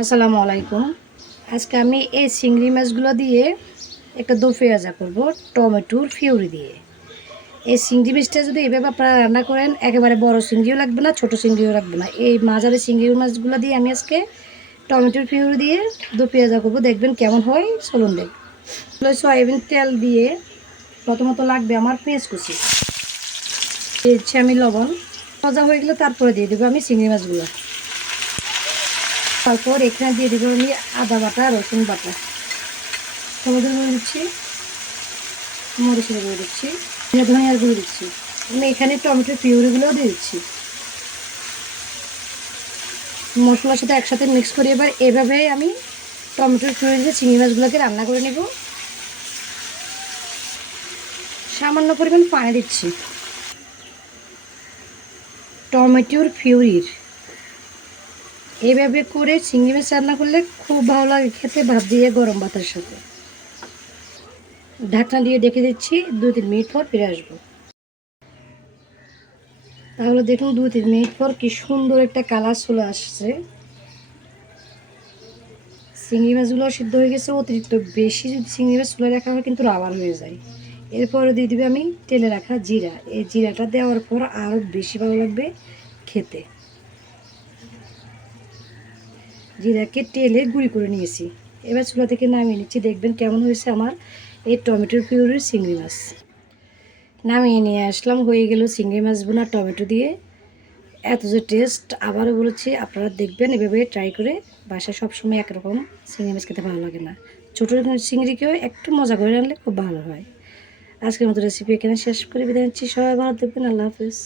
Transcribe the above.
আসসালামু আলাইকুম। আজকে আমি এই চিংড়ি মাছগুলো দিয়ে একটা দো পেঁয়াজা করব, টমেটোর ফিউরি দিয়ে। এই চিংড়ি মাছটা যদি এভাবে আপনারা রান্না করেন, একেবারে বড় চিংড়িও লাগবে না, ছোট চিংড়িও লাগবে না। এই মাঝারি চিংড়ি মাছগুলো দিয়ে আমি আজকে টমেটোর ফিউরি দিয়ে দো পেঁয়াজা করব। দেখবেন কেমন হয়, চলুন দেখ। সয়াবিন তেল দিয়ে প্রথমত লাগবে আমার পেঁয়াজ কুচি। দিচ্ছি আমি লবণ। মজা হয়ে গেলে তারপরে দিয়ে দেবো আমি চিংড়ি মাছগুলো। তারপর এখানে দিয়ে দেবো আমি আদা বাটা, রসুন বাটা। হলুদের গুঁড়ো দিচ্ছি, মরিচের গুঁড়ো দিচ্ছি ধনিয়ার গুঁড়ো দিচ্ছি। আমি এখানে টমেটো পিউরিগুলোও দিয়ে দিচ্ছি। মশলার সাথে একসাথে মিক্স করে এবার এভাবে আমি টমেটোর পিউরি দিয়ে চিংড়ি মাছগুলোকে রান্না করে নেব। সামান্য পরিমাণ পানি দিচ্ছি। টমেটোর ফিউরির এইভাবে করে চিংড়ি মাছ রান্না করলে খুব ভালো লাগে খেতে, ভাত দিয়ে গরম ভাতের সাথে। ঢাকনা দিয়ে দেখে দিচ্ছি, দু তিন মিনিট পর ফিরে আসব। তাহলে দেখুন দু তিন মিনিট পর কি সুন্দর একটা কালার চলে আসছে। চিংড়ি মাছগুলো সিদ্ধ হয়ে গেছে, অতিরিক্ত বেশি যদি চিংড়ি মাছ তুলে রাখা হয় কিন্তু রাবার হয়ে যায়। এরপরে দিয়ে দিবে আমি তেলে রাখা জিরা। এই জিরাটা দেওয়ার পর আরও বেশি ভালো লাগবে খেতে। জিরাকে তেলে গুঁড়ি করে নিয়েছি। এবার চুলা থেকে নামিয়ে নিচ্ছি। দেখবেন কেমন হয়েছে আমার এই টমেটোর পিউরির চিংড়ি মাছ। নামিয়ে নিয়ে আসলাম। হয়ে গেল চিংড়ি মাছ বোনা টমেটো দিয়ে। এত যে টেস্ট আবারও বলেছি, আপনারা দেখবেন এভাবে ট্রাই করে বাসায় সবসময় একরকম চিংড়ি মাছ খেতে ভালো লাগে না। ছোটো চিংড়িকেও একটু মজা করে আনলে খুব ভালো হয়। আজকের মতো রেসিপি এখানে শেষ করে বিদায় নিচ্ছি। সবাই ভালো দেখবেন আল্লাহ হাফিজ।